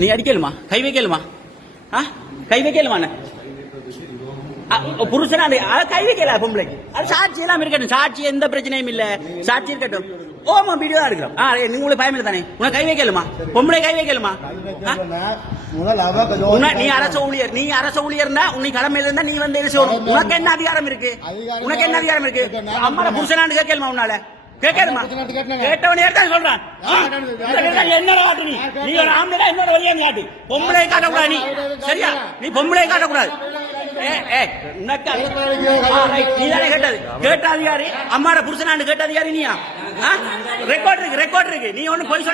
நீ அடிக்கலுமா கை வைக்கலுமா கை வைக்கலுமா புருஷனா கை வைக்கல பொம்பளைக்கு அது சாட்சி எல்லாம் இருக்கட்டும் சாட்சி எந்த பிரச்சனையும் இல்ல சாட்சி இருக்கட்டும் ஓமா வீடியோ தான் இருக்கிறோம் நீங்க உங்களுக்கு பயம் இல்லை தானே உனக்கு கை வைக்கலுமா பொம்பளை கை வைக்கலுமா நீ அரச ஊழியர் இருந்தா உன்னை கடமையில இருந்தா நீ வந்து உனக்கு என்ன அதிகாரம் இருக்கு உனக்கு என்ன அதிகாரம் இருக்கு அம்மா புருஷனான்னு கேட்கலுமா உன்னால கேட்கணுமா கேட்டவன் ஏற்காது சொல்றான் என்ன காட்டு நீ ஒரு ஆம்பளை என்னோட வழியா காட்டு பொம்பளை காட்டக்கூடாது நீ சரியா நீ பொம்பளை காட்டக்கூடாது கேட்ட அதிகாரி அம்மாட புருஷனாண்டு கேட்ட அதிகாரி நீயா ரெக்கார்ட் இருக்கு நீ ஒண்ணு பொய்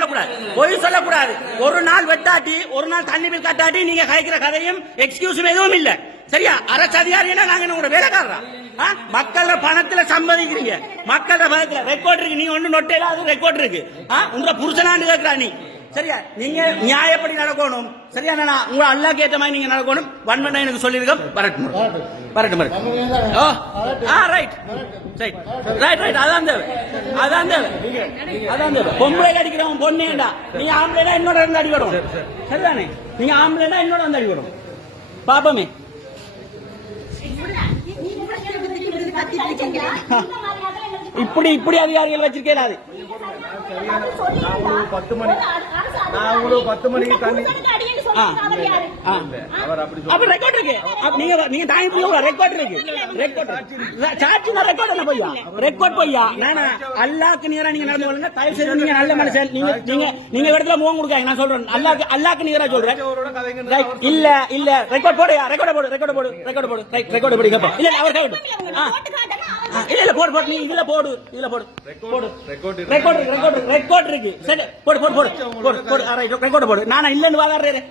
சொல்லக்கூடாது ஒரு நாள் வெட்டாட்டி ஒரு நாள் தண்ணி பில் கட்டாட்டி நீங்க கழிக்கிற கதையும் எக்ஸ்கியூஸும் எதுவும் இல்ல சரியா அரசு அதிகாரினா நாங்க உங்களோட வேலைக்காரரா மக்கள பணத்துல சம்பாதிக்கிறீங்க மக்கள பணத்துல ரெக்கார்ட் இருக்கு நீங்க ஒண்ணு நொட்டையில அது ரெக்கார்ட் இருக்கு உங்க புருஷனாண்டு கேட்கிறா நீ சரியா நீங்க நியாயப்படி நடக்கணும் சரியா உங்க அல்லாஹ்க்கு ஏத்த மாதிரி நீங்க நடக்கணும் வன்மண்டா எனக்கு சொல்லிருக்கோம் வரட்டும் அதான் தேவை பொம்பளை அடிக்கிறவன் பொண்ணேண்டா நீங்க ஆம்பளைனா என்னோட இருந்து அடிக்கணும் சரிதானே நீங்க ஆம்பளைனா என்னோட வந்து அடிக்கணும் பாப்பமே இப்படி அதிகாரிகள் வச்சிருக்கேன் 10 மணிக்கு தண்ணி அப்ப ரெக்கார்ட் இருக்கு நீங்க தாய் ரெக்கார்ட் இருக்கு ரெக்கார்ட் பொய்யா நானா அல்லாஹ்க்கு நிகரா நீங்க நடந்து தயவு செய்து நீங்க நல்ல மனுஷன் நீங்க இடத்துல முகம் கொடுக்காங்க நான் சொல்றேன் அல்லாஹ்க்கு நிகரா சொல்றேன் இல்ல ரெக்கார்ட் போடு கேப்பா இல்ல அவர் இல்ல போடு நீ இதுல போடு ரெக்கார்ட் இருக்கு சரி போடு ரெக்கார்ட் போடு நானா இல்லன்னு வாதாடுறேன்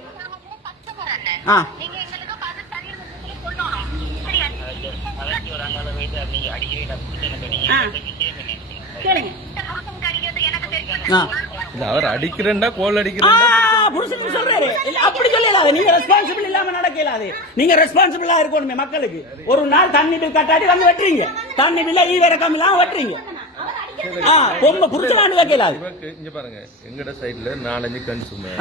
அவர் அடிக்கிறா கோல் அடிக்கிறா சொல்றாரு அப்படி சொல்லலாது நீங்க ரெஸ்பான்சிபிள் இல்லாம நடக்கலாது நீங்க ரெஸ்பான்சிபிளா இருக்கணுமே மக்களுக்கு ஒரு நாள் தண்ணி பில் கட்டாடி வந்து வெட்டுறீங்க தண்ணி பில்ல ஈவரக்கம் இல்லாம வெட்டுறீங்க பொம்மை புரிச்சலான்னு வைக்கலாது இங்க பாருங்க எங்கட சைடுல 4-5 கன்சூமர்